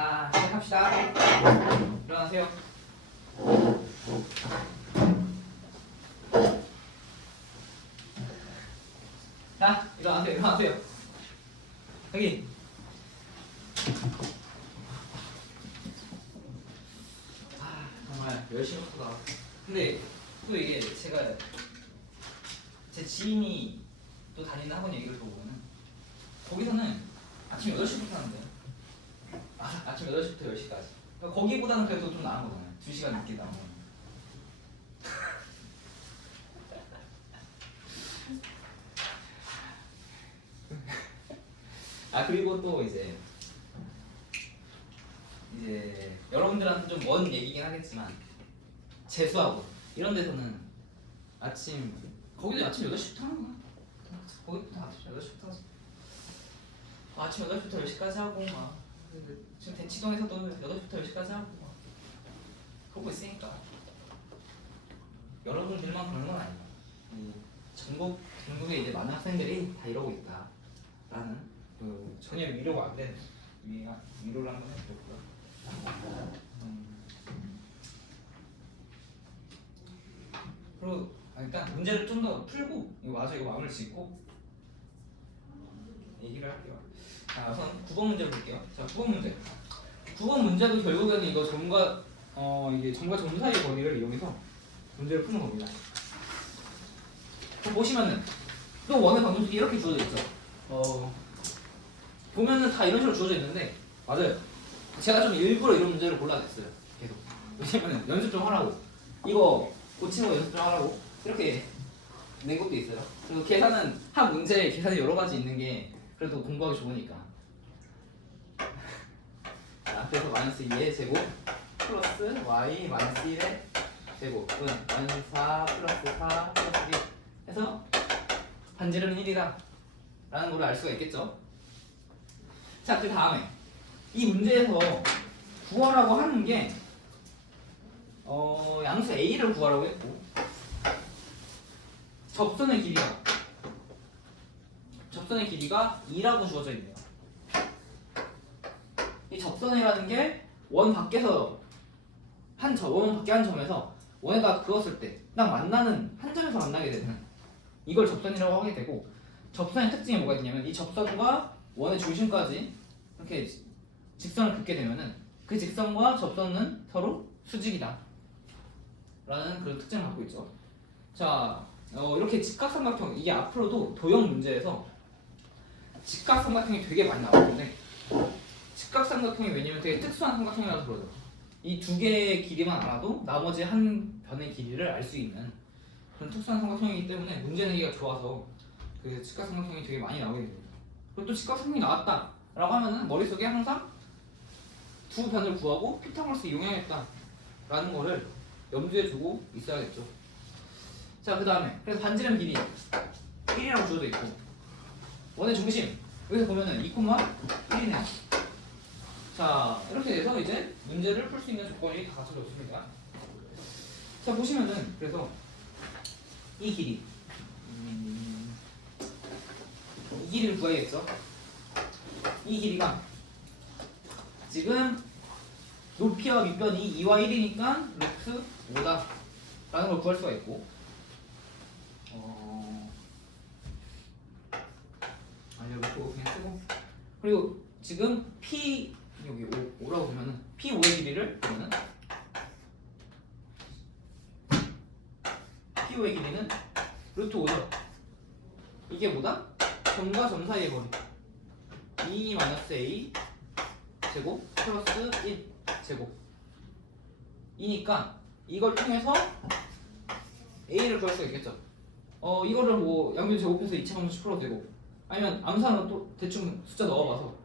자, 시작합시다. 일어나세요. 자, 일어나세요. 여기. 정말 열심히 했구나. 근데 또 이게 제가 제 지인이 또 다니는 학원 얘기를 들어보면 거기서는 아침 8시부터 하는데요. 아침 8시부터 10시까지. 그러니까 거기보다는 그래도 좀 나은 거잖아요. 2시간 늦게 나온 거는. 그리고 또 이제 여러분들한테 좀 먼 얘기긴 하겠지만 재수하고 이런 데서는 거기도 아침 8시부터 하는 거야. 거기부터 아침 8시부터 하지. 아침 8시부터 10시까지 하고 막 지금 대치동에서도 8시부터 10시까지 하고 막 그러고 있으니까 여러분들만 그런 건 아니에요. 전국에 이제 많은 학생들이 다 이러고 있다라는 전혀 위로가 안 되는 위로를 한번 해볼게요. 그리고 일단 문제를 좀 더 풀고 이거 마음을 짓고 얘기를 할게요. 자, 우선 9번 문제 볼게요. 자, 9번 문제. 9번 문제도 결국에는 이거 점과 점 사이의 거리를 이용해서 문제를 푸는 겁니다. 보시면은 또 원의 방정식이 이렇게 주어져 있죠. 보면은 다 이런 식으로 주어져 있는데 맞아요. 제가 좀 일부러 이런 문제를 골라냈어요. 계속. 왜냐면 연습 좀 하라고. 이거 고치는 거 연습 좀 하라고. 이렇게 낸 것도 있어요. 그리고 한 문제에 계산이 여러 가지 있는 게 그래도 공부하기 좋으니까. 자, 그래서 마이너스 2의 제곱 플러스 y 마이너스 1의 제곱은 마이너스 4 플러스 4 플러스 1 해서 반지름은 1이다 라는 걸 알 수가 있겠죠. 자, 그 다음에 이 문제에서 구하라고 하는 게 양수 A를 구하라고 했고 접선의 길이가 2라고 주어져 있네요. 이 접선이라는 게 원 밖에서 원 밖에 한 점에서 원에다 그었을 때 딱 만나는 한 점에서 만나게 되는 이걸 접선이라고 하게 되고 접선의 특징이 뭐가 있냐면 이 접선과 원의 중심까지 이렇게 직선을 긋게 되면은 그 직선과 접선은 서로 수직이다 라는 그런 특징을 갖고 있죠. 자, 이렇게 직각삼각형 이게 앞으로도 도형 문제에서 직각삼각형이 되게 많이 나오는데 직각삼각형이 왜냐면 되게 특수한 삼각형이라서 그러죠. 이 두 개의 길이만 알아도 나머지 한 변의 길이를 알 수 있는 그런 특수한 삼각형이기 때문에 문제 내기가 좋아서 그 직각삼각형이 되게 많이 나오게 됩니다. 그리고 또 직각삼각형이 나왔다 라고 하면은 머릿속에 항상 두 변을 구하고 피타고라스 이용해야겠다 라는 거를 염두에 두고 있어야겠죠. 자, 그 다음에 그래서 반지름 길이 1이라고 주어져 있고 원의 중심 여기서 보면은 2,1이네요. 자, 이렇게 돼서 이제 문제를 풀 수 있는 조건이 다 갖춰졌습니다. 자, 보시면은 그래서 이 길이 이 길이를 구해야겠죠. 이 길이가 지금 높이와 밑변이 2와 1이니까 루트 5다 라는 걸 구할 수가 있고 루트 5 그냥 쓰고 그리고 지금 P 여기 5라고 보면은 P5의 길이를 보면은 P5의 길이는 루트 5죠. 이게 뭐다? 점과 점 사이의 거리 2-a 제곱 플러스 1 제곱 이니까 이걸 통해서 a를 구할 수가 있겠죠. 이거를 뭐 양변 제곱해서 2차 방정식 풀어도 되고 아니면 암산으로 또 대충 숫자 넣어봐서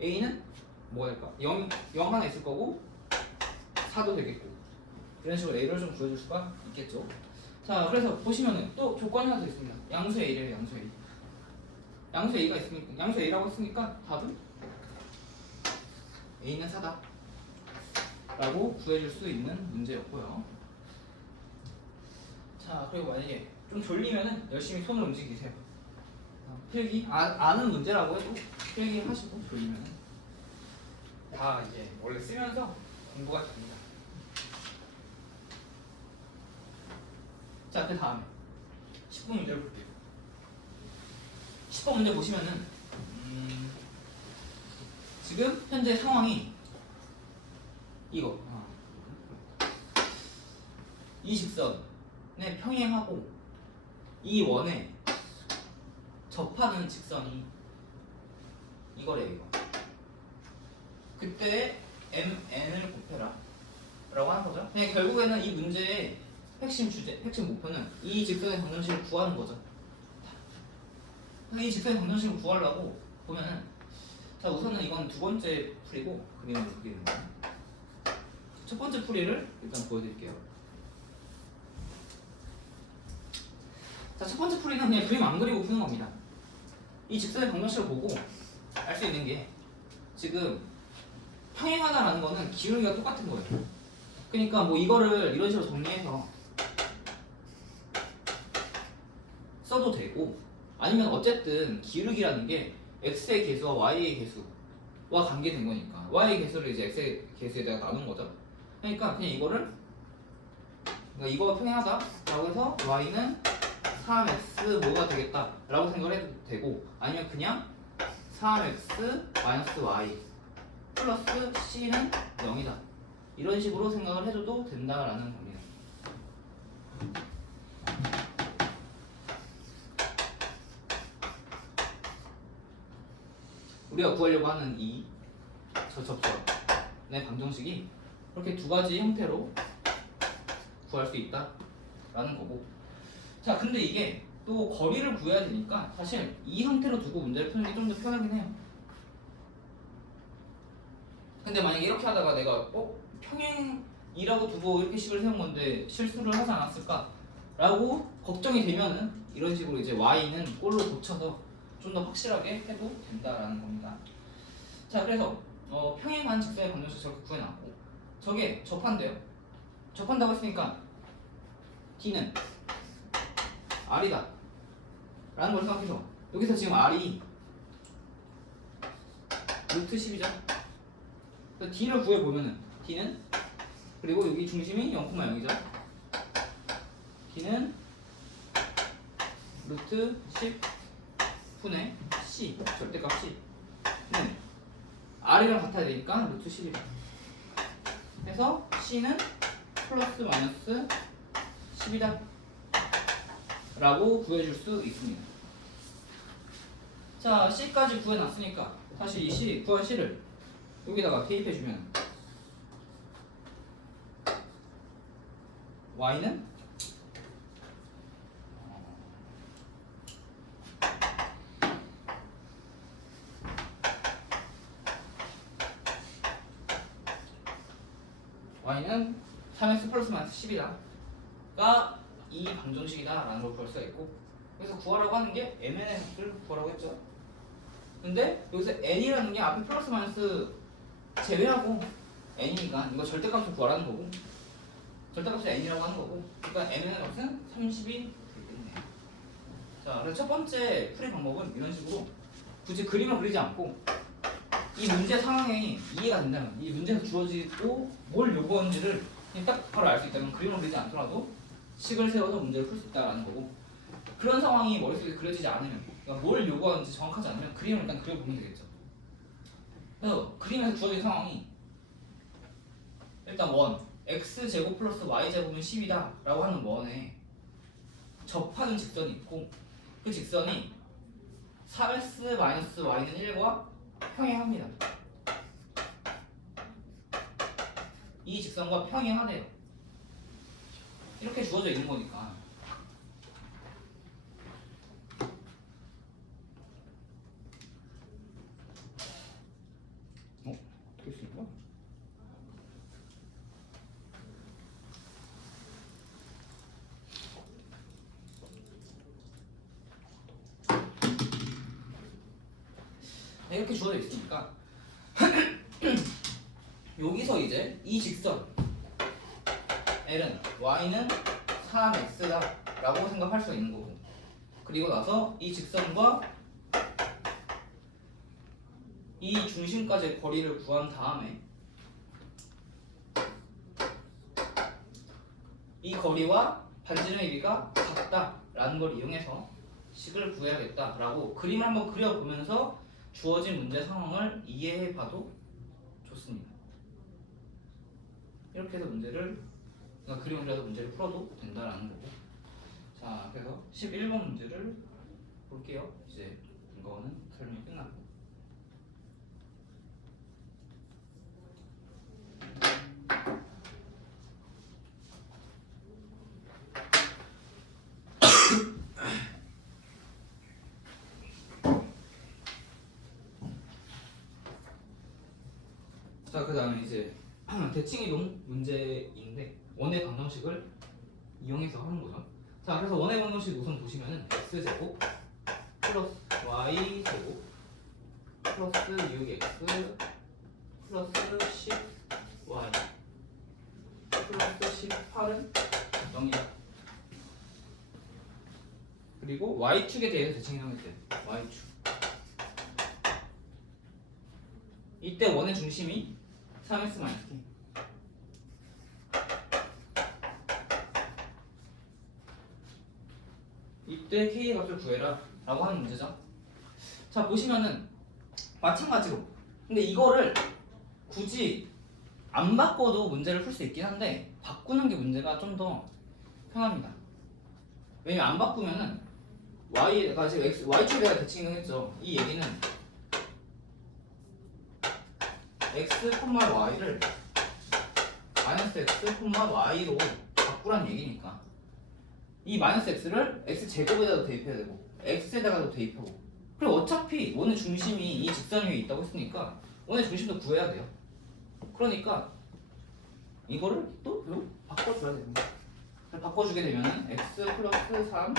a는 뭐가 될까? 0 하나 있을 거고 4도 되겠고 이런 식으로 a를 좀 구해줄 수가 있겠죠. 자, 그래서 보시면은 또 조건이 하나 더 있습니다. 양수 a래요. 양수 a가 있으니까 양수 a라고 했으니까 답은 a는 4다 라고 구해줄 수 있는 문제였고요. 자, 그리고 만약에 좀 졸리면은 열심히 손을 움직이세요. 필기 아는 문제라고 해도 필기 하시고 졸리면은 다 이제 원래 쓰면서 공부가 됩니다. 자, 그 다음에 10번 문제를 볼게요. 10번 문제 보시면은 지금 현재 상황이 이거 이 직선에 평행하고 이 원에 접하는 직선이 이거래요. 이거. 그때 MN을 곱해라 라고 하는 거죠. 그냥 결국에는 이 문제의 핵심 목표는 이 직선의 방정식을 구하는 거죠. 이 직선의 방정식을 구하려고 보면은, 자, 우선은 이건 두 번째 풀이고 그림을 그리는 거예요. 첫 번째 풀이를 일단 보여드릴게요. 자, 첫 번째 풀이는 그냥 그림 안 그리고 푸는 겁니다. 이 직선의 방정식을 보고 알 수 있는 게 지금 평행하다라는 거는 기울기가 똑같은 거예요. 그러니까 뭐 이거를 이런 식으로 정리해서 써도 되고, 아니면 어쨌든 기울기라는 게 x의 개수와 y의 개수와 관계된 거니까 y의 개수를 이제 x의 개수에다가 나눈 거죠. 그러니까 그냥 이거를, 그러니까 이거 평행하다라고 해서 y는 3x 뭐가 되겠다 라고 생각을 해도 되고, 아니면 그냥 3x 마이너스 y 플러스 c는 0이다 이런 식으로 생각을 해줘도 된다라는 겁니다. 우리가 구하려고 하는 저 접선의 방정식이 그렇게 두 가지 형태로 구할 수 있다라는 거고, 자, 근데 이게 또 거리를 구해야 되니까 사실 이 형태로 두고 문제를 푸는 게 좀 더 편하긴 해요. 근데 만약에 이렇게 하다가 내가 평행이라고 두고 이렇게 식을 세운 건데 실수를 하지 않았을까? 라고 걱정이 되면은 이런 식으로 이제 y는 꼴로 고쳐서 좀 더 확실하게 해도 된다라는 겁니다. 자, 그래서 평행한 직선의 방정식 저렇게 구해놨고, 저게 접한대요. 접한다고 했으니까 D는 R이다 라는 걸 생각해서 여기서 지금 R이 루트 10이죠. D를 구해보면은 D는, 그리고 여기 중심이 0,0이죠. D는 루트 10 분의 C 절대값이 R이랑 같아야 되니까 루트 10이다. 그래서 C는 플러스 마이너스 10이다 라고 구해줄 수 있습니다. 자, C까지 구해놨으니까 다시 이 C, 구한 C를 여기다가 대입해주면 Y는 Y는 3x 플러스 마이너스 10이다가 이 방정식이다 라는 걸 구할 수가 있고, 그래서 구하라고 하는 게 mn의 값을 구하라고 했죠. 근데 여기서 n이라는 게 앞에 플러스 마이너스 제외하고 n이니까 이거 절대값을 구하라는 거고, 절대값을 n이라고 하는 거고, 그러니까 mn의 값은 30이 되겠네요. 자, 그래서 첫 번째 풀이 방법은 이런 식으로 굳이 그림을 그리지 않고 이 문제 상황이 이해가 된다면, 이 문제에서 주어지고 뭘 요구하는지를 딱 바로 알 수 있다면 그림을 그리지 않더라도 식을 세워서 문제를 풀 수 있다는 거고, 그런 상황이 머릿속에 그려지지 않으면, 그러니까 뭘 요구하는지 정확하지 않으면 그림을 일단 그려보면 되겠죠. 그래서 그림에서 주어진 상황이 일단 원 x제곱 플러스 y제곱은 10이다 라고 하는 원에 접하는 직선이 있고, 그 직선이 3x 마이너스 y는 1과 평행합니다. 이 직선과 평행하네요. 이렇게 주어져 있는 거니까 어떻게 쓰는 거야? 이렇게 주어져 있으니까 여기서 이제 이 직선 L은 Y는 3X다 라고 생각할 수 있는 거고, 그리고 나서 이 직선과 이 중심까지의 거리를 구한 다음에 이 거리와 반지름의 길이가 같다라는 걸 이용해서 식을 구해야겠다라고 그림을 한번 그려보면서 주어진 문제 상황을 이해해봐도 좋습니다. 이렇게 해서 문제를 그러니까 그림을 그려서 문제를 풀어도 된다라는 거고. 자, 그래서 11번 문제를 볼게요. 이제 이거는 설명이 끝났고. 자, 그 다음에 이제 대칭이동 문제인데 원의 방정식을 이용해서 하는 거죠. 자, 그래서 원의 방정식 우선 보시면은 x제곱 플러스 y제곱 플러스 6x 플러스 10y 플러스 18은 0이다. 그리고 y축에 대해서 대칭이동할 때 y축 이때 원의 중심이 3x-k 이때 k의 값을 구해라 라고 하는 문제죠. 자, 보시면은 마찬가지로 근데 이거를 굳이 안 바꿔도 문제를 풀 수 있긴 한데 바꾸는 게 문제가 좀 더 편합니다. 왜냐면 안 바꾸면은 y가 지금 y축에 대한 대칭이동했죠. 이 얘기는 x, y를 마이너스 x, y로 바꾸란 얘기니까 이 마이너스 x를 x 제곱에다가 대입해야 되고 x에다가도 대입하고 그리고 어차피 원의 중심이 이 직선 위에 있다고 했으니까 원의 중심도 구해야 돼요. 그러니까 이거를 또 바꿔줘야 됩니다. 바꿔주게 되면은 x 플러스 3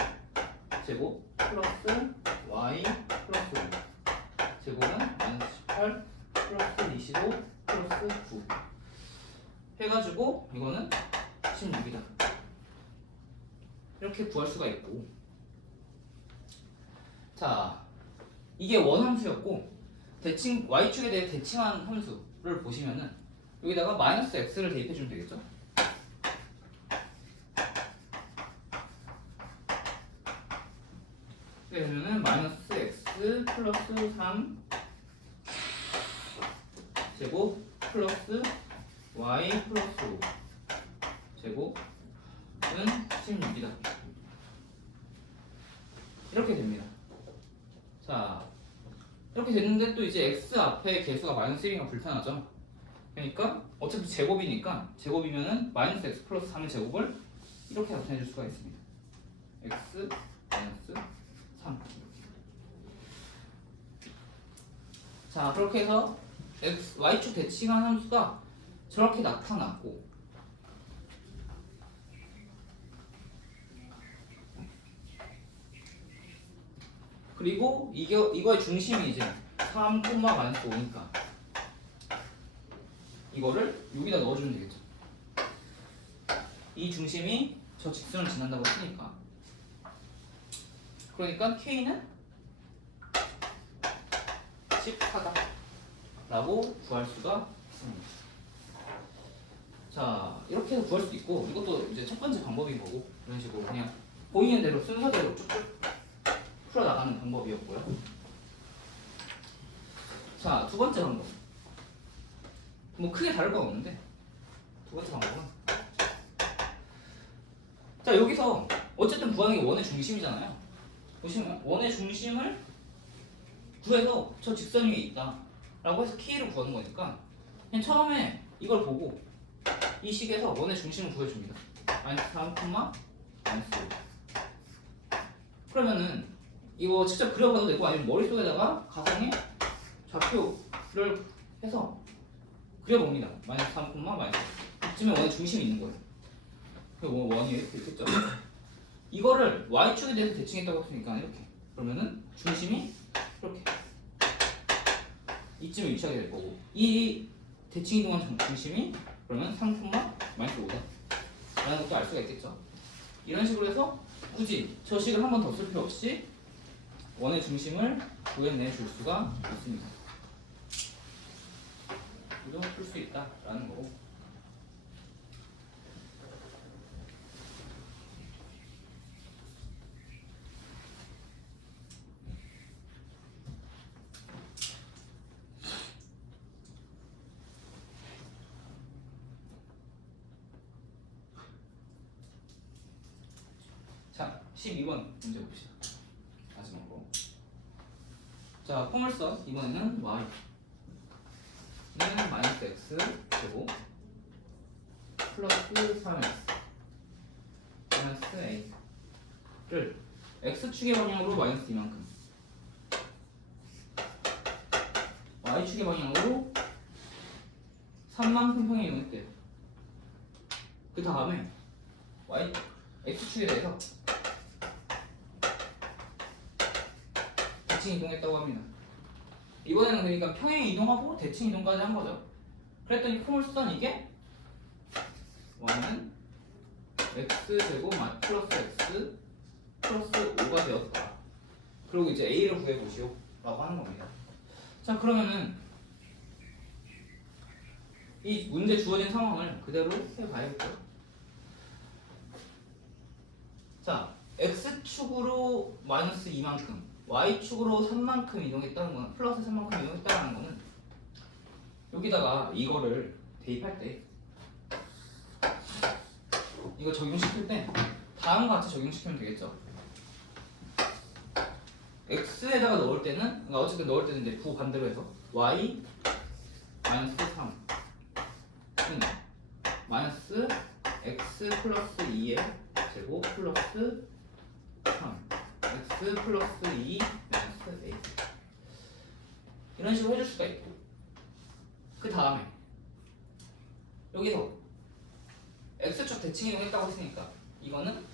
제곱 플러스 y 플러스 5 제곱은 마이너스 18 플러스 25 플러스 9 해가지고 이거는 16이다. 이렇게 구할 수가 있고, 자, 이게 원함수였고 대칭 y축에 대해 대칭한 함수를 보시면은 여기다가 마이너스 x를 대입해 주면 되겠죠. 그러면은 마이너스 x 플러스 3 제곱 플러스 y 플러스 5 제곱은 16이다. 이렇게 됩니다. 자, 이렇게 됐는데 또 이제 x 앞에 개수가 마이너스 1이면 불편하죠. 그러니까 어차피 제곱이니까 제곱이면은 마이너스 x 플러스 3의 제곱을 이렇게 나타내 줄 수가 있습니다. x 마이너스 3. 자, 그렇게 해서 y축 대칭한 함수가 저렇게 나타났고, 그리고 이거의 중심이 이제 3, 마이너스 5니까 이거를 여기다 넣어주면 되겠죠. 이 중심이 저 직선을 지난다고 했으니까, 그러니까 k는 14다 라고 구할 수가 있습니다. 자, 이렇게 해서 구할 수도 있고, 이것도 이제 첫 번째 방법인 거고, 이런 식으로 그냥 보이는 대로 순서대로 쭉쭉 풀어나가는 방법이었고요. 자, 두 번째 방법. 뭐 크게 다를 건 없는데, 두 번째 방법은, 자, 여기서 어쨌든 구하는 게 원의 중심이잖아요. 보시면 원의 중심을 구해서 저 직선 위에 있다 라고 해서 k를 구하는 거니까 그냥 처음에 이걸 보고 이 식에서 원의 중심을 구해줍니다. 마이너스 3, 마이너스 5. 그러면은 이거 직접 그려봐도 되고 아니면 머릿속에다가 가상의 좌표를 해서 그려봅니다. 마이너스 3, 마이너스 5. 이쯤에 원의 중심이 있는 거예요. 그 원이 이렇게 있겠죠. 이거를 y축에 대해서 대칭했다고 했으니까 이렇게, 그러면은 중심이 이렇게 이쯤에 위치하게 될 거고, 이 대칭 이동한 중심이 그러면 3, 마이너스 5다 라는 것도 알 수가 있겠죠. 이런 식으로 해서 굳이 저 식을 한 번 더 쓸 필요 없이 원의 중심을 구해내 줄 수가 있습니다. 도 풀 수 있다라는 거고. 자, 12번 문제 봅시다. 마지막으로. 자, 폼을 써. 이번에는 y 는 마이너스 x 제곱 플러스 3x 마이너스 a를 x축의 방향으로 마이너스 이만큼, y축의 방향으로 3만큼 평행 이동했대요. 그 다음에 x축에 대해서 대칭 이동했다고 합니다. 이번에는 그러니까 평행 이동하고 대칭 이동까지 한 거죠. 그랬더니 폼을 쓰던 이게 y는 x제곱 플러스 x 플러스 5가 되었다. 그리고 이제 a를 구해보시오 라고 하는 겁니다. 자, 그러면은 이 문제 주어진 상황을 그대로 해봐야겠죠. 자, x축으로 마이너스 2만큼, y축으로 3만큼 이동했다는 거는, 플러스 3만큼 이동했다는 거는 여기다가 이거를 대입할 때, 이거 적용시킬 때 다음과 같이 적용시키면 되겠죠. x에다가 넣을 때는, 그러니까 어쨌든 넣을 때는 이제 부반대로 해서 y 마이너스 3은 마이너스 x 플러스 2의 제곱 플러스 3 x 플러스 2 마이너스 a 이런 식으로 해줄 수가 있고, 그 다음에 여기서 x축 대칭 이동했다고 했으니까 이거는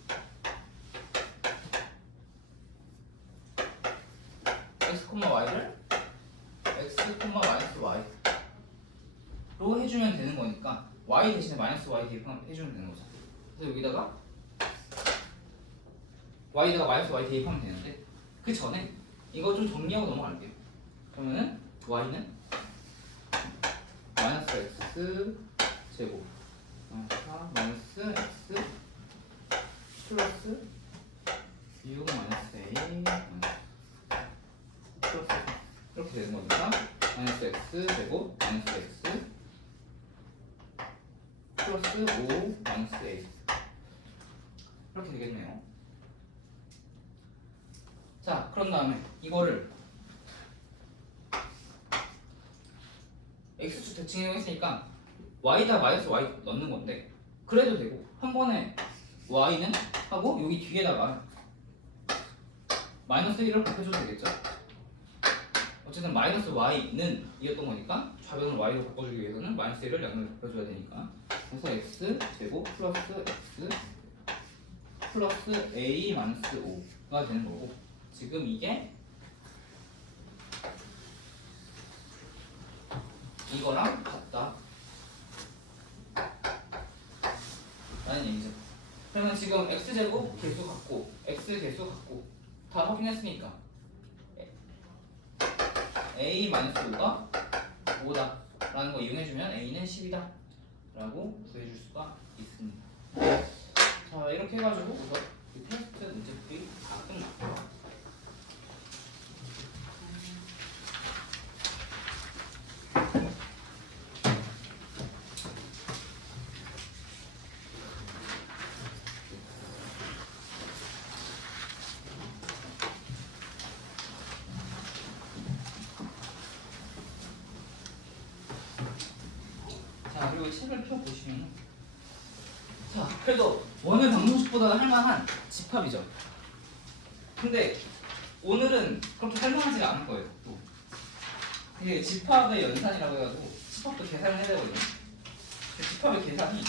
x, y를 x, 마이너스 y로 해주면 되는 거니까 y 대신에 마이너스 y 대입해주면 되는 거죠. 그래서 여기다가 y에다가 마이너스 y 대입하면 되는데, 그 전에 이거 좀 정리하고 넘어갈게요. 그러면은 y는 마이너스 x 제곱 마이너스 x 플러스 6 마이너스 a 플러스 이렇게 되는 거니까 마이너스 x 제곱 마이너스 x 플러스 5 마이너스 a 이렇게 되겠네요. 자, 그런 다음에 이거를 x축 대칭 이동했으니까 y에다 마이너스 y 넣는 건데, 그래도 되고 한 번에 y는 하고 여기 뒤에다가 마이너스 1을 곱해줘도 되겠죠. 어쨌든 마이너스 y는 이었던 거니까 좌변을 y로 바꿔주기 위해서는 마이너스 1을 양면으로 곱해줘야 되니까, 그래서 x 제곱 플러스 x 플러스 a 마이너스 5가 되는 거고, 지금 이게 이거랑 같다 라는 얘기죠. 그러면 지금 x제곱 개수 같고 x 개수 같고 다 확인했으니까 a 마이너스 5가 5다 라는 거 이용해주면 a는 10이다 라고 구해줄 수가 있습니다. 자, 이렇게 해가지고 우선 이 테스트 문제풀이 다 끝났고, 자, 그리고 책을 펴보시면, 자, 그래도 원의 방정식보다는 할만한 집합이죠. 근데 오늘은 그렇게 설명하지가 않을 거예요. 또 이게 집합의 연산이라고 해가지고 집합도 계산을 해야 되거든요. 집합의 계산이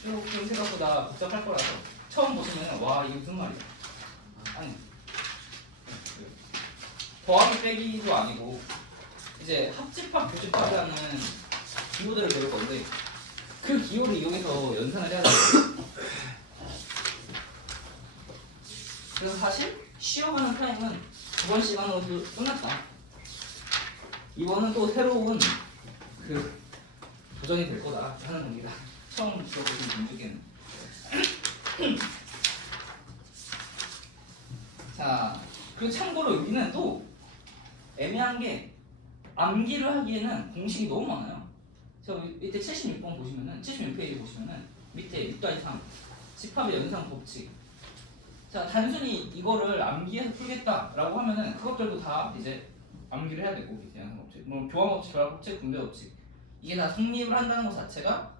조금 생각보다 복잡할 거라서 처음 보시면 와, 이게 무슨 말이야? 아니, 더하기 빼기도 아니고 이제 합집합, 교집합이라는 기호들을 배울 건데, 그 기호를 이용해서 연산을 해야 돼요. 그래서 사실 쉬어가는 타임은 2번 시간으로 끝났다. 이번은 또 새로운 도전이 될 거다 하는 겁니다. 처음 들어보신 분들께는. 자, 그 참고로 여기는 또 애매한 게 암기를 하기에는 공식이 너무 많아요. 저 밑에 76번 보시면은 76페이지 보시면은 밑에 6-3 집합의 연상 법칙. 자, 단순히 이거를 암기해서 풀겠다라고 하면은 그것들도 다 이제 암기를 해야 되고 밑에 연상 법칙, 뭐 교환 법칙, 결합 법칙, 분배 법칙 이게 다 성립을 한다는 것 자체가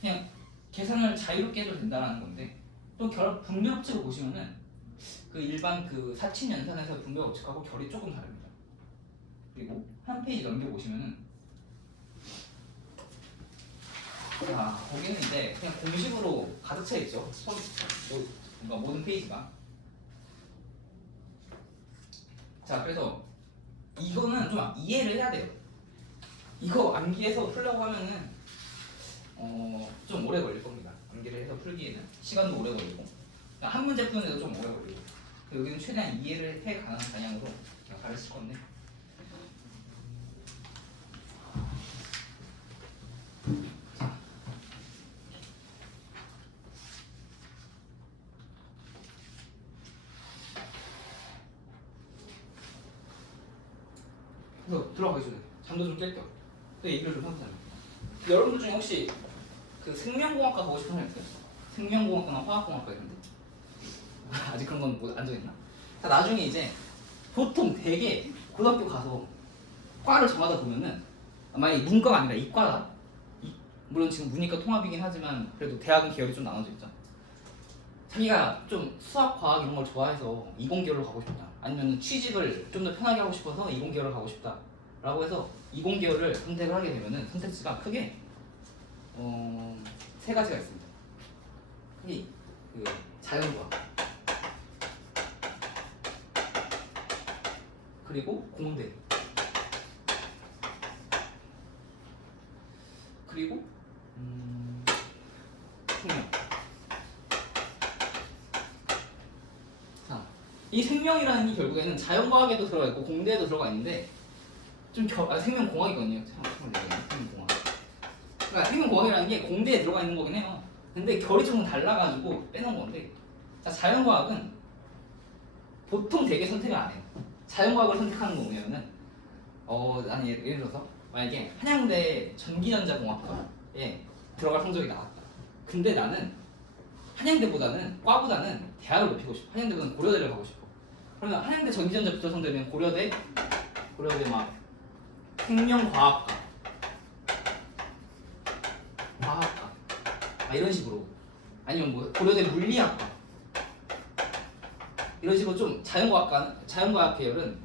그냥 계산을 자유롭게 해도 된다는 건데 또 결합 분배 법칙을 보시면은 그 일반 그 사칙 연산에서 분배 법칙하고 결이 조금 다릅니다. 그리고 한 페이지 넘겨보시면은 자, 거기는 이제 그냥 공식으로 가득 차 있죠. 뭔가 모든 페이지가. 자, 그래서 이거는 좀 이해를 해야 돼요. 이거 암기해서 풀려고 하면은 좀 오래 걸릴 겁니다. 암기를 해서 풀기에는 시간도 오래 걸리고 한 문제 푸는데도 좀 오래 걸리고 여기는 최대한 이해를 해 가는 방향으로 제가 가르칠 건데. 그래서 들어가기 전에 잠도 좀 깰게요. 또 얘기를 좀 해보자면 여러분들 중에 혹시 그 생명공학과 보고 싶은 사람 있어요? 생명공학과나 화학공학과 이런데 아직 그런 건 뭐 안 정했나? 자, 나중에 이제 보통 되게 고등학교 가서 과를 정하다 보면은 만약에 문과가 아니라 이과다. 물론 지금 문이과 통합이긴 하지만 그래도 대학은 계열이 좀 나눠져 있죠. 자기가 좀 수학, 과학 이런 걸 좋아해서 이공계열로 가고 싶다. 아니면 취직을 좀 더 편하게 하고 싶어서 이공계열로 가고 싶다. 라고 해서 이공계열을 선택을 하게 되면은 선택지가 크게 세 가지가 있습니다. 크게 그 자연과학 그리고 공대 그리고 생명. 자, 이 생명이라는 게 결국에는 자연과학에도 들어가 있고 공대에도 들어가 있는데 좀 생명공학이거든요. 생명공학. 그러니까 생명공학이라는 게 공대에 들어가 있는 거긴 해요. 근데 결이 좀 달라가지고 빼놓은 건데, 자, 자연과학은 보통 되게 선택을 안 해요. 자연과학을 선택하는 거 보면은 아니 예를 들어서 만약에 한양대 전기전자공학과에 들어갈 성적이 나왔다. 근데 나는 한양대보다는 과보다는 대학을 높이고 싶어. 한양대보다는 고려대를 가고 싶어. 그러면 한양대 전기전자 붙어서 되면 고려대 막 생명과학과, 과학과 이런 식으로 아니면 뭐 고려대 물리학과 이런 식으로 좀 자연과학 계열은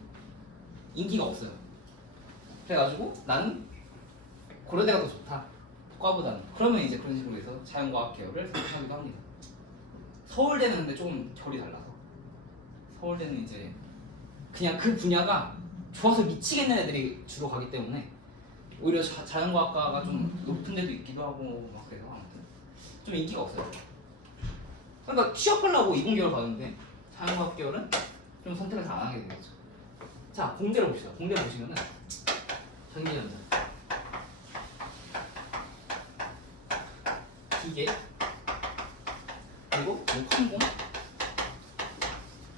인기가 없어요. 그래가지고 나는 고려대가 더 좋다. 과보다는. 그러면 이제 그런 식으로 해서 자연과학 계열을 선택하기도 합니다. 서울대는 근데 조금 결이 달라서 서울대는 이제 그냥 그 분야가 좋아서 미치겠는 애들이 주로 가기 때문에 오히려 자연과학과가 좀 높은 데도 있기도 하고 막 그래서 아무튼 좀 인기가 없어요. 그러니까 취업하려고 이공계열 가는데 자연과학 계열은 좀 선택을 다 안 하게 되겠죠. 자, 공대를 봅시다. 공대 보시면은 전기전자, 기계, 그리고 뭐 항공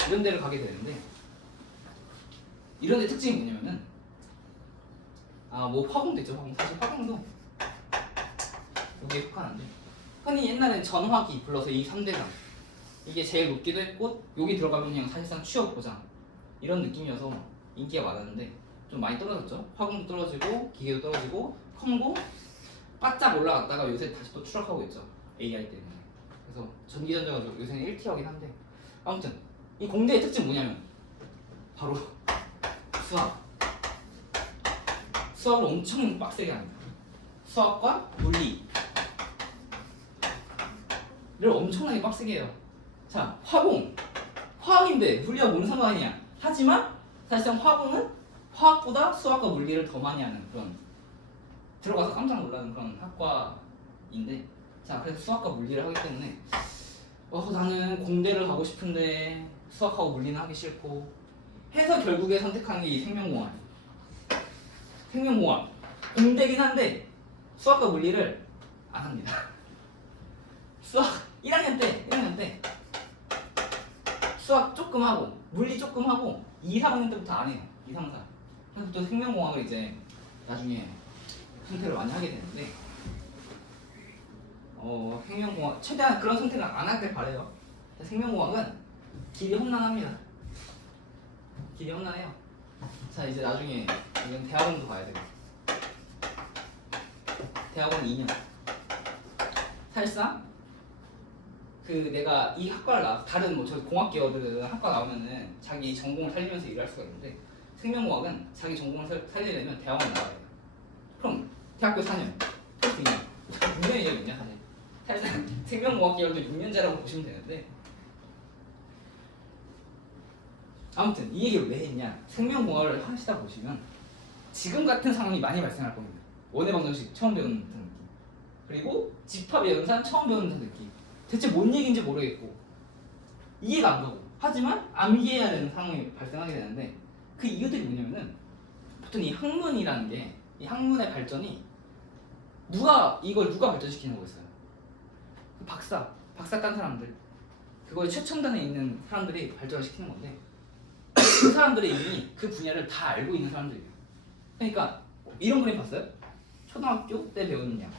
이런 데를 가게 되는데 이런 데 특징이 뭐냐면은 뭐 화공도 있죠. 사실 화공도 여기에 속하는데 흔히 옛날엔 전화기 불러서 이 3대장 이게 제일 높기도 했고 여기 들어가면 그냥 사실상 취업 보장 이런 느낌이어서 인기가 많았는데 좀 많이 떨어졌죠. 화공도 떨어지고 기계도 떨어지고 컴고 바짝 올라갔다가 요새 다시 또 추락하고 있죠. AI 때문에. 그래서 전기전자가 요새는 1티어긴 한데 아무튼 이 공대의 특징 뭐냐면 바로 수학을 엄청 빡세게 합니다. 수학과 물리를 엄청나게 빡세게 해요. 자, 화학인데 물리하고 뭔 상관이냐. 하지만 사실상 화공은 화학보다 수학과 물리를 더 많이 하는 그런 들어가서 깜짝 놀라는 그런 학과인데, 자, 그래서 수학과 물리를 하기 때문에 나는 공대를 가고 싶은데 수학하고 물리는 하기 싫고 해서 결국에 선택하는 게 이 생명공학 공대긴 한데 수학과 물리를 안 합니다. 수학 1학년 때 수학 조금 하고 물리 조금 하고 2, 3학년 때부터 안 해요. 2, 3, 4. 그래서부터 생명공학을 이제 나중에 선택을 많이 하게 되는데 생명공학 최대한 그런 선택을 안 하길 바래요. 생명공학은 길이 험난합니다. 길이 험난해요. 자 이제 나중에 이건 대학원도 가야 되고 대학원 2년 사실상 그 내가 이 학과를 다른 뭐 저 공학 계열들은 학과 나오면은 자기 전공을 살리면서 일을 할 수가 있는데 생명공학은 자기 전공을 살리려면 대학원 나와야 돼요. 그럼 대학교 4년, 플러스 2년, 6년이죠 6년 사실. 사실상 생명공학 계열도 6년제라고 보시면 되는데 아무튼 이 얘기를 왜 했냐? 생명공학을 하시다 보시면 지금 같은 상황이 많이 발생할 겁니다. 원의 방정식 처음 배우는 듯한 느낌, 그리고 집합의 연산 처음 배우는 듯한 느낌. 대체 뭔 얘기인지 모르겠고 이해가 안 가고 하지만 암기해야 되는 상황이 발생하게 되는데 그 이유들이 뭐냐면은 보통 이 학문이라는 게 이 학문의 발전이 누가 발전시키는 거겠어요? 그 박사 딴 사람들 그거의 최첨단에 있는 사람들이 발전을 시키는 건데 그 사람들이 이미 그 분야를 다 알고 있는 사람들이에요. 그러니까 이런 그림 봤어요? 초등학교 때 배우는 양,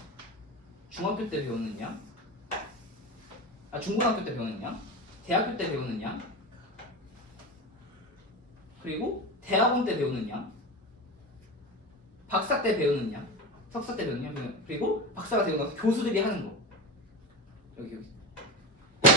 중학교 때 배우는 양, 중고등학교 때 배우는 양, 대학교 때 배우는 양, 그리고 대학원 때 배우는 양, 박사 때 배우는 양, 석사 때 배우는 양, 그리고 박사가 되고 나서 교수들이 하는 거. 여기 이런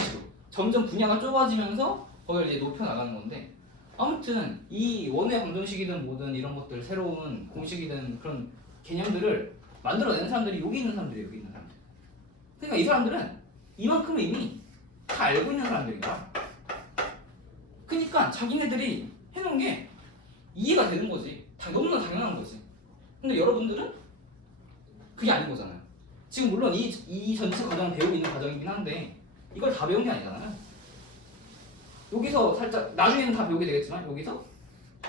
식으로 점점 분야가 좁아지면서 거기를 이제 높여 나가는 건데 아무튼 이 원의 방정식이든 뭐든 이런 것들 새로운 공식이든 그런 개념들을 만들어내는 사람들이 여기 있는 사람들이에요. 여기 있는 사람들. 그러니까 이 사람들은 이만큼을 이미 다 알고 있는 사람들이야. 그러니까 자기네들이 해놓은 게 이해가 되는 거지. 너무나 당연한 거지. 근데 여러분들은 그게 아닌 거잖아요. 지금 물론 이 전체 과정을 배우고 있는 과정이긴 한데 이걸 다 배운 게 아니잖아요. 여기서 살짝 나중에는 다 배우게 되겠지만 여기서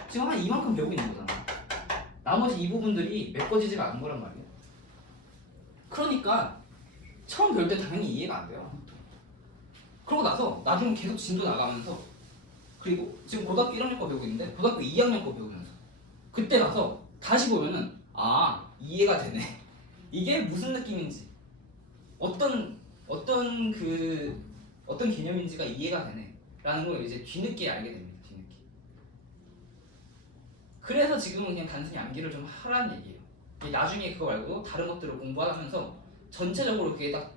지금 한 이만큼 배우고 있는 거잖아. 나머지 이 부분들이 메꿔지지가 않은 거란 말이에요. 그러니까 처음 배울 때 당연히 이해가 안 돼요. 그러고 나서 나중에 계속 진도 나가면서 그리고 지금 고등학교 1학년 거 배우고 있는데 고등학교 2학년 거 배우면서 그때 가서 다시 보면은 이해가 되네. 이게 무슨 느낌인지 어떤 개념인지가 이해가 되네 라는 걸 이제 뒤늦게 알게 됩니다. 뒤늦게. 그래서 지금은 그냥 단순히 암기를 좀 하라는 얘기예요. 나중에 그거 말고 다른 것들을 공부하면서 전체적으로 그게 딱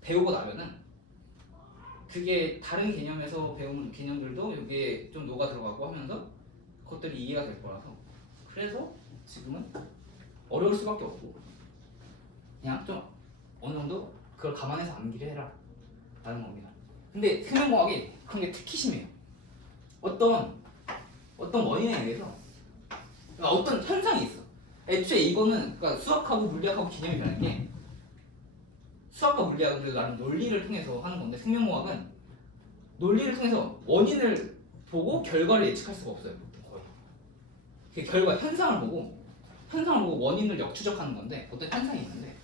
배우고 나면은 그게 다른 개념에서 배운 개념들도 여기에 좀 녹아 들어가고 하면서 그것들이 이해가 될 거라서 그래서 지금은 어려울 수밖에 없고 그냥 좀 어느 정도 그걸 감안해서 암기를 해라 라는 겁니다. 근데 생명공학이 그런 게 특히 심해요. 어떤 원인에 의해서 그러니까 어떤 현상이 있어. 애초에 이거는 그러니까 수학하고 물리학하고 개념이 다른 게 수학과 물리학은 그래도 나름 논리를 통해서 하는 건데 생명공학은 논리를 통해서 원인을 보고 결과를 예측할 수가 없어요. 거의. 그 결과 현상을 보고 원인을 역추적하는 건데 어떤 현상이 있는데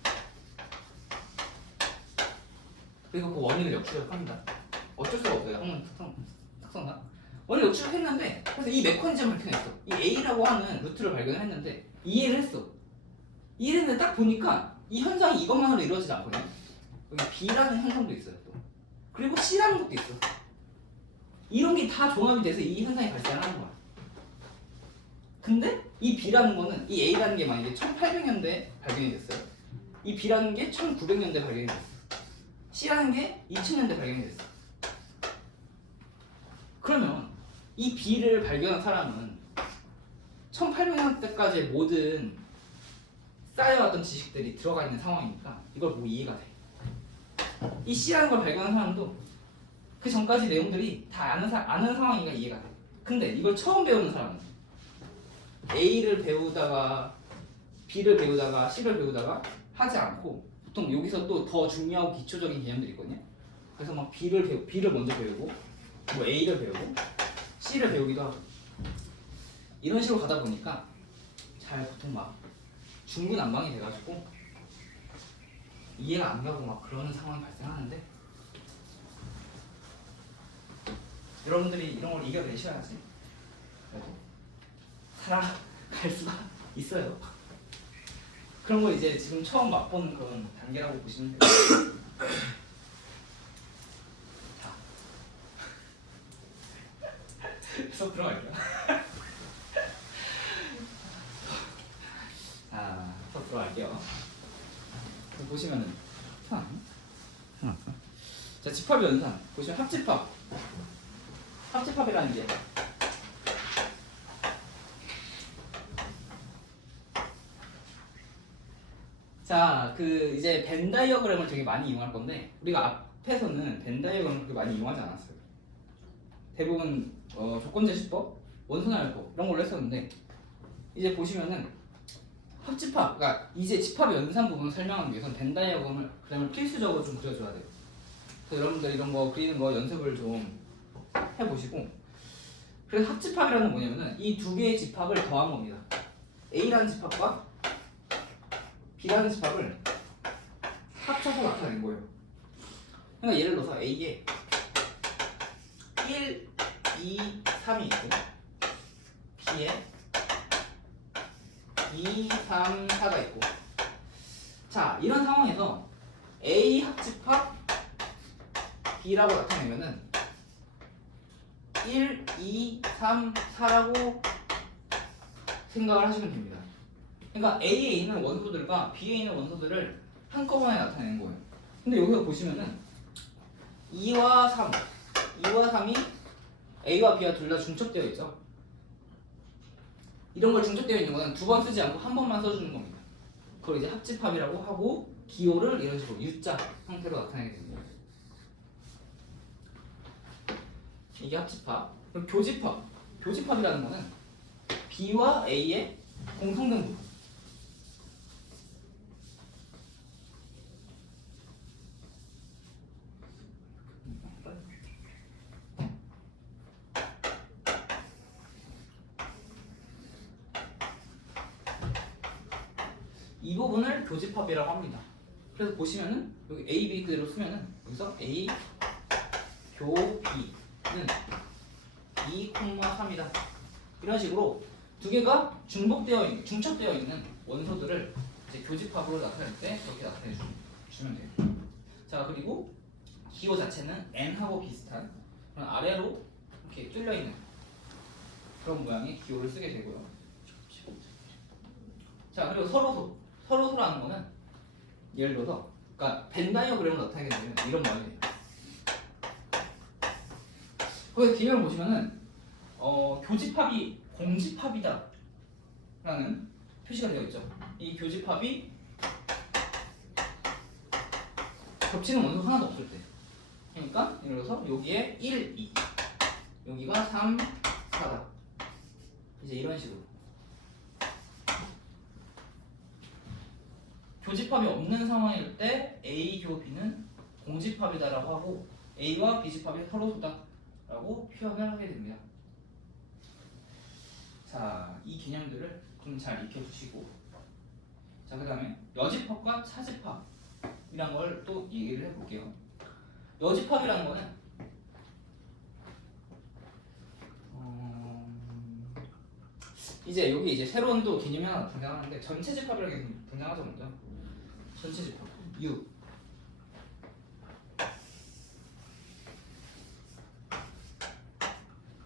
그리고 그 원인을 역추적합니다. 어쩔 수가 없어요. 학문 특성상 원인을 역추적했는데 그래서 이 메커니즘을 발견했어. 이 A라고 하는 루트를 발견을 했는데 이해를 했어. 이해를 했는데 딱 보니까 이 현상이 이것만으로 이루어지지 않거든요. 여기 B라는 현상도 있어요. 또. 그리고 C라는 것도 있어. 이런 게 다 종합이 돼서 이 현상이 발생하는 거야. 근데 이 B라는 거는 이 A라는 게 만약에 1800년대에 발견이 됐어요. 이 B라는 게 1900년대에 발견이 됐어. C라는 게 2000년대에 발견이 됐어. 그러면 이 B를 발견한 사람은 1800년대까지의 모든 쌓여왔던 지식들이 들어가 있는 상황이니까 이걸 보고 이해가 돼. 이 C라는 걸 발견한 사람도 그 전까지 내용들이 다 아는 상황이니까 이해가 돼. 근데 이걸 처음 배우는 사람은 A를 배우다가 B를 배우다가 C를 배우다가 하지 않고 보통 여기서 또 더 중요하고 기초적인 개념들이 있거든요. 그래서 막 B를 먼저 배우고 뭐 A를 배우고 C를 배우기도 하고 이런 식으로 가다 보니까 잘 보통 막 중구난방이 돼가지고 이해가 안 가고 막 그러는 상황이 발생하는데 여러분들이 이런 걸 이겨내셔야지 그래도 살아갈 수가 있어요. 그런 거 이제 지금 처음 맛보는 그런 단계라고 보시면 돼요. 자, 수업 들어갈게요. 자, 수업 들어갈게요. 보시면은 자, 집합 연산 보시면 합집합이라는 게 자, 그 이제 벤 다이어그램을 되게 많이 이용할 건데 우리가 앞에서는 벤 다이어그램을 그렇게 많이 이용하지 않았어요. 대부분 조건제시법, 원소나열법 이런 걸로 했었는데 이제 보시면은 합집합, 그러니까 이제 집합의 연산 부분을 설명하기 위해서는 벤 다이어그램을 필수적으로 좀 그려줘야 돼요. 그래서 여러분들 이런 거 그리는 거 연습을 좀 해보시고 그래서 합집합이라는 건 뭐냐면은 이 두 개의 집합을 더한 겁니다. A라는 집합과 B라는 집합을 합쳐서 나타낸 거예요. 그러니까 예를 들어서 A에 1, 2, 3이 있고 B에 2, 3, 4가 있고 자, 이런 상황에서 A 합집합 B라고 나타내면은 1, 2, 3, 4라고 생각을 하시면 됩니다. 그러니까 A에 있는 원소들과 B에 있는 원소들을 한꺼번에 나타내는 거예요. 근데 여기서 보시면은 2와 3이 A와 B와 둘 다 중첩되어 있죠. 이런 걸 중첩되어 있는 거는 두 번 쓰지 않고 한 번만 써주는 겁니다. 그걸 이제 합집합이라고 하고 기호를 이런 식으로 U자 형태로 나타내게 됩니다. 이게 합집합. 그럼 교집합이라는 거는 B와 A의 공통된 부분. 이 부분을 교집합이라고 합니다. 그래서 보시면은 여기 A, B 그대로 쓰면은 여기서 A, 교, B는 2,3이다. 이런 식으로 두 개가 중첩되어 있는 원소들을 이제 교집합으로 나타낼 때 그렇게 나타내 주면 돼요. 자, 그리고 기호 자체는 N하고 비슷한 그런 아래로 이렇게 뚫려 있는 그런 모양의 기호를 쓰게 되고요. 자, 그리고 서로소라는 거는 예를 들어서 그러니까 벤 다이어그램을 나타내게 되면 이런 모양이에요. 거기서 기능을 보시면은 교집합이 공집합이다 라는 표시가 되어 있죠. 이 교집합이 겹치는 원소 하나도 없을 때 그러니까 예를 들어서 여기에 1, 2 여기가 3, 4다 이제 이런 식으로 교집합이 없는 상황일 때 A, 교, B는 공집합이다라고 하고 A와 B집합이 서로소다라고 표현을 하게 됩니다. 자, 이 개념들을 좀 잘 익혀주시고 자, 그 다음에 여집합과 차집합이란 걸 또 얘기를 해볼게요. 여집합이라는 거는 이제 여기 이제 새로운 또 개념이 하나 등장하는데 전체 집합이라는 게 등장하죠. 먼저 전체 집합 U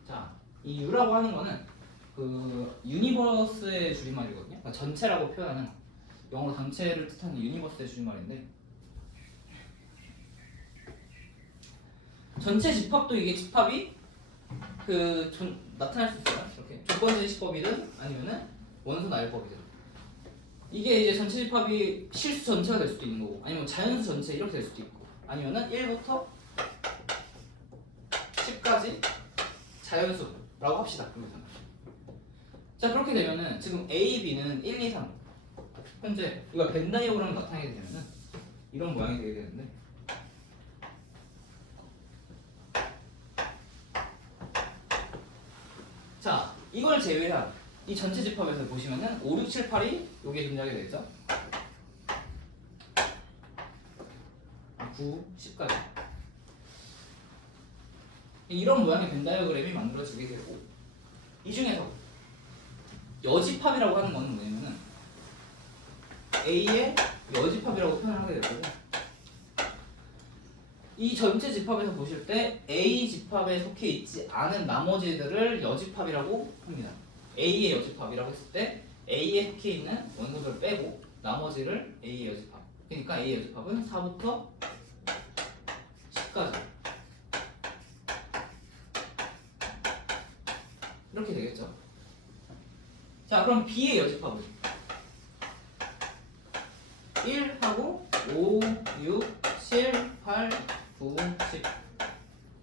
자, 이 U라고 하는 거는 그 유니버스의 줄임말이거든요. 그러니까 전체라고 표현하는 영어로 전체를 뜻하는 유니버스의 줄임말인데 전체 집합도 이게 집합이 나타날 수 있어요. 이렇게 조건제시법이든 아니면은 원소 나열법이든 이게 이제 전체 집합이 실수 전체가 될 수도 있는 거고 아니면 자연수 전체 이렇게 될 수도 있고 아니면은 1부터 10까지 자연수라고 합시다. 자, 그렇게 되면은 지금 A, B는 1, 2, 3 현재 이거 벤 다이어그램을 나타내게 되면은 이런 모양이 되게 되는데 자, 이걸 제외한 이 전체 집합에서 보시면은 5, 6, 7, 8이 여기에 존재하게 되죠. 9, 10까지. 이런 모양의 벤 다이어그램이 만들어지게 되고, 이 중에서 여집합이라고 하는 거는 뭐냐면은 A의 여집합이라고 표현을 하게 되고, 이 전체 집합에서 보실 때 A 집합에 속해 있지 않은 나머지들을 여집합이라고 합니다. A의 여집합이라고 했을 때 A에 속해 있는 원소들을 빼고 나머지를 A의 여집합. 그러니까 A의 여집합은 4부터 10까지 이렇게 되겠죠. 자, 그럼 B의 여집합은 1하고 5, 6, 7, 8, 9, 10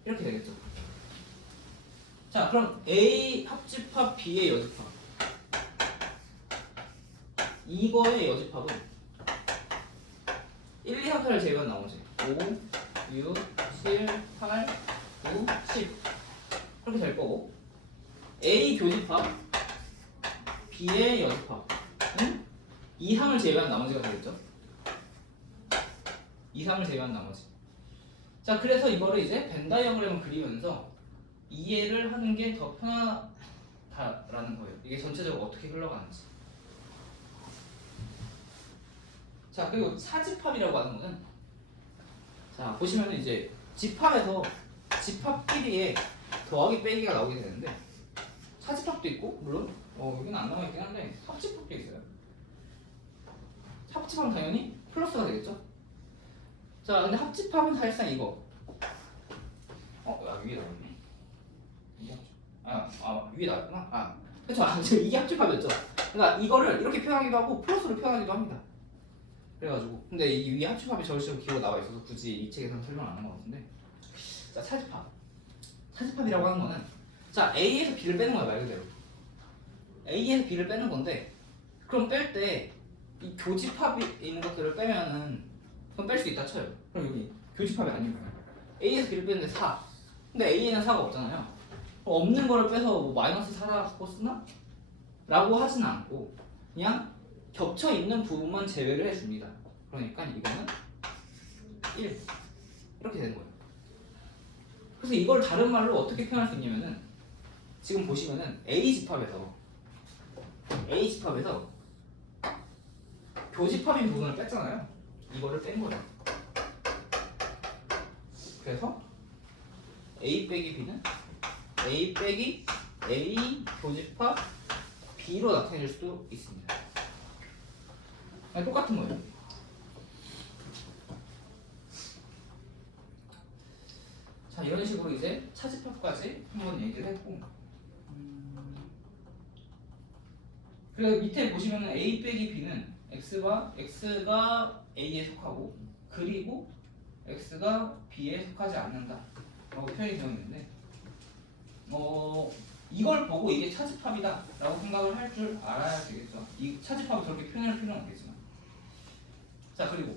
이렇게 되겠죠. 자, 그럼 A 합집합 B의 여집합, 이거의 여집합은 1, 2, 3, 4를 제외한 나머지 5, 6, 7, 8, 9, 10 이렇게 될 거고, A 교집합 B의 여집합은 2, 3을 제외한 나머지가 되겠죠. 2, 3을 제외한 나머지. 자, 그래서 이거를 이제 벤 다이어그램을 그리면서 이해를 하는 게 더 편하다라는 거예요. 이게 전체적으로 어떻게 흘러가는지. 자, 그리고 차집합이라고 하는 거는, 자, 보시면 이제 집합에서 집합끼리의 더하기 빼기가 나오게 되는데, 차집합도 있고, 물론 여기는 안 나와 있긴 한데 합집합도 있어요. 합집합은 당연히 플러스가 되겠죠. 자, 근데 합집합은 사실상 이거. 위에 나왔네. 위에 나왔구나. 그렇죠. 이게 합집합이었죠. 그러니까 이거를 이렇게 표현하기도 하고 플러스로 표현하기도 합니다. 그래가지고 근데 이 위에 합집합이 저식으로 기호가 나와 있어서 굳이 이 책에서는 설명 안 한 것 같은데. 자, 차집합. 차집합이라고 하는 거는, 자, A에서 B를 빼는 거야, 말 그대로. A에서 B를 빼는 건데, 그럼 뺄 때 이 교집합이 있는 것들을 빼면은 그럼 뺄 수 있다 쳐요. 그럼 여기 교집합이 아니고 A에서 B를 빼는데 4. 근데 A에는 4가 없잖아요. 없는 거를 빼서 뭐 마이너스 4라고 쓰나? 라고 하진 않고 그냥 겹쳐 있는 부분만 제외를 해줍니다. 그러니까 이거는 1 이렇게 되는 거예요. 그래서 이걸 다른 말로 어떻게 표현할 수 있냐면은, 지금 보시면은 A집합에서 교집합인 부분을 뺐잖아요. 이거를 뺀 거예요. 그래서 A 빼기 B는 A 빼기 A 교집합 B로 나타낼 수도 있습니다. 아니, 똑같은 거예요. 자, 이런 식으로 이제 차집합까지 한번 얘기를 했고, 그리고 밑에 보시면은 A 빼기 B는 X가 A에 속하고, 그리고 X가 B에 속하지 않는다 라고 표현이 되어 있는데, 이걸 보고 이게 차집합이다 라고 생각을 할 줄 알아야 되겠죠. 이 차집합을 저렇게 표현할 필요는 없겠지만. 자, 그리고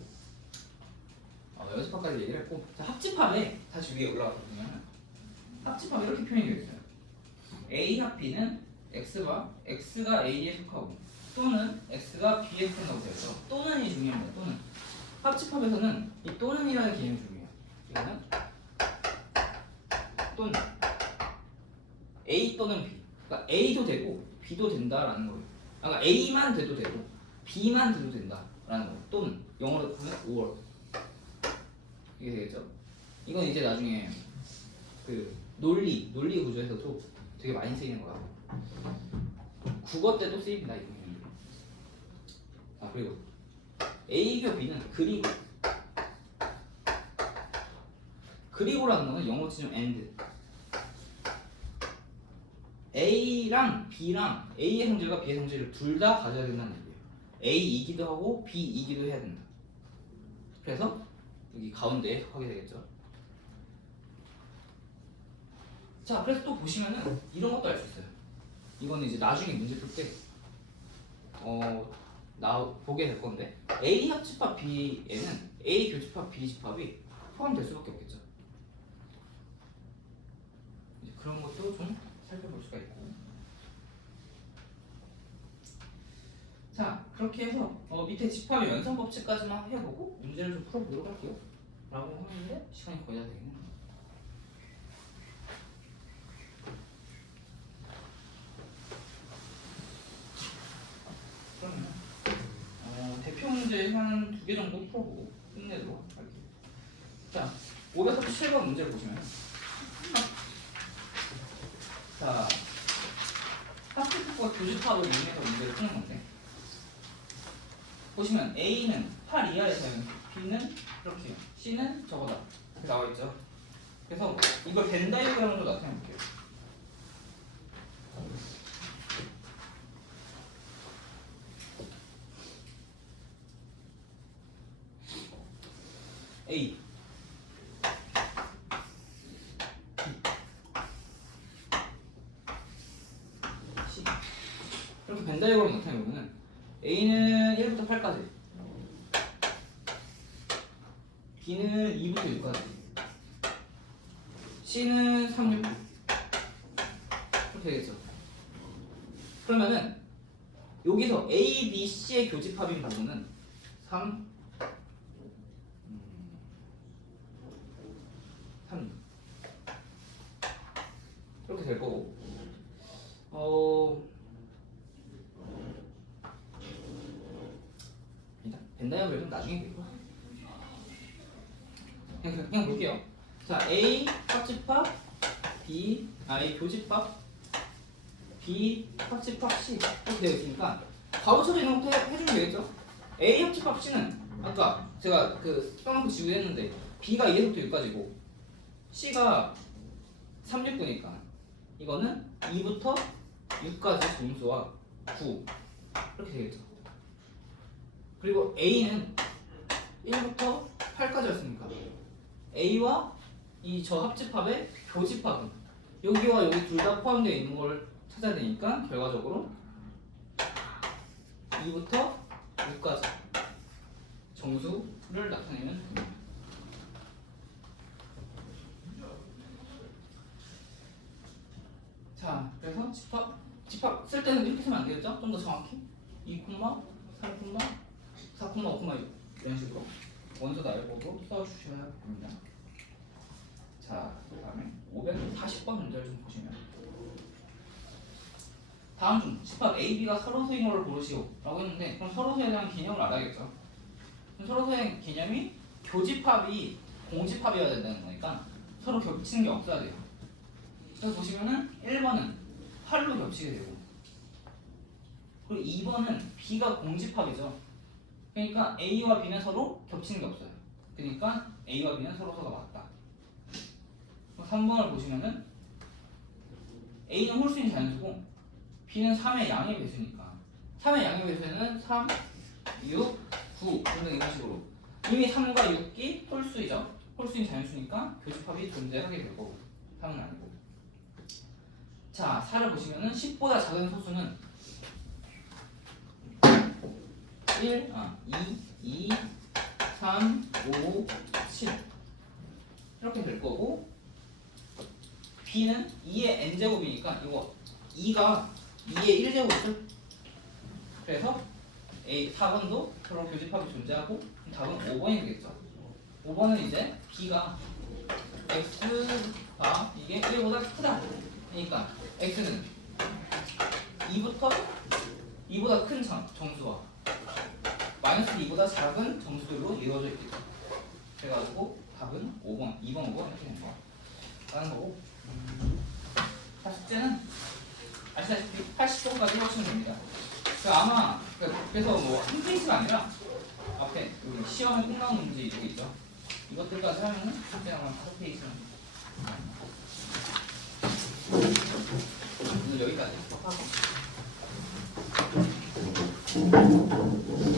여집합까지 얘기를 했고, 자, 합집합에 다시 위에 올라가서 보면 합집합 이렇게 표현이 되어 있어요. A 합 B는 X가 A에 속하고 또는 X가 B에 속한다고 되어 있죠. 또는이 중요합니다. 또는. 합집합에서는 이 또는이라는 개념이 중요해요. 이거는 또는 A 또는 B. 그러니까 A도 되고 B도 된다라는 거예요. 그러니까 A만 돼도 되고 B만 돼도 된다라는 거예요. 또는 영어로 보면 or. 이게 되겠죠. 이건 이제 나중에 그 논리 구조에서도 되게 많이 쓰이는 거야. 국어 때도 쓰입니다. 이 부분이. 그리고 A교 B는 그리고라는 거는 영어로 치면 and. A랑 B랑 A의 성질과 B의 성질을 둘 다 가져야 된다는 얘기예요. A이기도 하고 B이기도 해야 된다. 그래서 여기 가운데에 속하게 되겠죠. 자, 그래서 또 보시면은 이런 것도 알 수 있어요. 이거는 이제 나중에 문제 풀 때 보게 될 건데, A 합집합 B에는 A 교집합 B 집합이 포함될 수밖에 없겠죠. 이제 그런 것도 좀 살펴볼 수가 있고. 자, 그렇게 해서 밑에 집합의 연산 법칙까지만 해보고 문제를 좀 풀어보도록 할게요. 라고 하는데 시간이 거의 다 되겠네. 그러면 대표 문제 한 2개 정도 풀어보고 끝내도록 할게요. 자, 537번 문제를 보시면 자, 학습과 교집합을 이용해서 문제를 푸는 건데 보시면 A는 8 이하의 자연수, B는 이렇게요, C는 저거다 이렇게 나와있죠. 그래서 이걸 벤 다이어그램으로 나타내 볼게요. A C 이렇게 벤 다이어그램 나타내보면 A는 1부터 8까지, B는 2부터 6까지, C는 3, 6 이렇게 되겠죠. 그러면은 여기서 A, B, C의 교집합인 부분은 3, 6 이렇게 될 거고, 벤다이어그램은 나중에 보고 그냥 볼게요. 자, A 합집합, B A 교집합, B 합집합 C 이렇게 되어 있으니까 바로처럼 이런 것도 해주면 되겠죠. A 합집합 C는 아까 제가 그 써놓고 지우개 했는데 B가 2에서부터 6까지고 C가 3, 6구니까 이거는 2부터 6까지 점수와 9 이렇게 되겠죠. 그리고 A는 1부터 8까지였으니까 A와 이 저 합집합의 교집합은 여기와 여기 둘 다 포함되어 있는 걸 찾아야 되니까 결과적으로 2부터 6까지 정수를 나타내면 됩니다. 자, 그래서 집합 쓸 때는 이렇게 쓰면 안 되겠죠? 좀 더 정확히 2, 3, 4, 5, 6 이런 식으로 원소 나열법으로 써주셔야 합니다. 자, 그 다음에 540번 문제를 좀 보시면 다음 중 집합 A, B가 서로소인 것을 고르시오 라고 했는데 그럼 서로소에 대한 개념을 알아야겠죠. 그럼 서로소의 개념이 교집합이 공집합이어야 된다는 거니까 서로 겹치는 게 없어야 돼요. 그래서 보시면은 1번은 8로 겹치게 되고 그리고 2번은 B가 공집합이죠. 그러니까 A와 B는 서로 겹치는 게 없어요. 그러니까 A와 B는 서로가 맞다. 3번을 보시면은 A는 홀수인 자연수고 B는 3의 양의 배수니까 3의 양의 배수에는 3, 6, 9 등등 이런 식으로 이미 3과 6이 홀수이죠. 홀수인 자연수니까 교집합이 존재하게 될 거고 3은 아니고. 자, 4를 보시면은 10보다 작은 소수는 1, 2, 3, 5, 7 이렇게 될 거고 B는 2의 n제곱이니까 이거 2가 2의 1제곱이죠. 그래서 A 4번도 서로 교집합이 존재하고 답은 5번이 되겠죠. 5번은 이제 B가 X가 이게 1보다 크다. 그러니까 X는 2보다 큰 정수와 마이너스 2보다 작은 정수들로 이루어져 있겠죠. 그래가지고 답은 5번, 2번, 5번 이렇게 된 거라는 거고. 자, 숙제는 아시다시피 80번까지 해오시면 됩니다. 아마 그래서 뭐 한 페이지가 아니라 앞에 여기 시험에 꼭 나오는 문제 이렇게 있죠. 이것들까지 하면은 숙제는 아마 5페이지는 오늘 여기까지.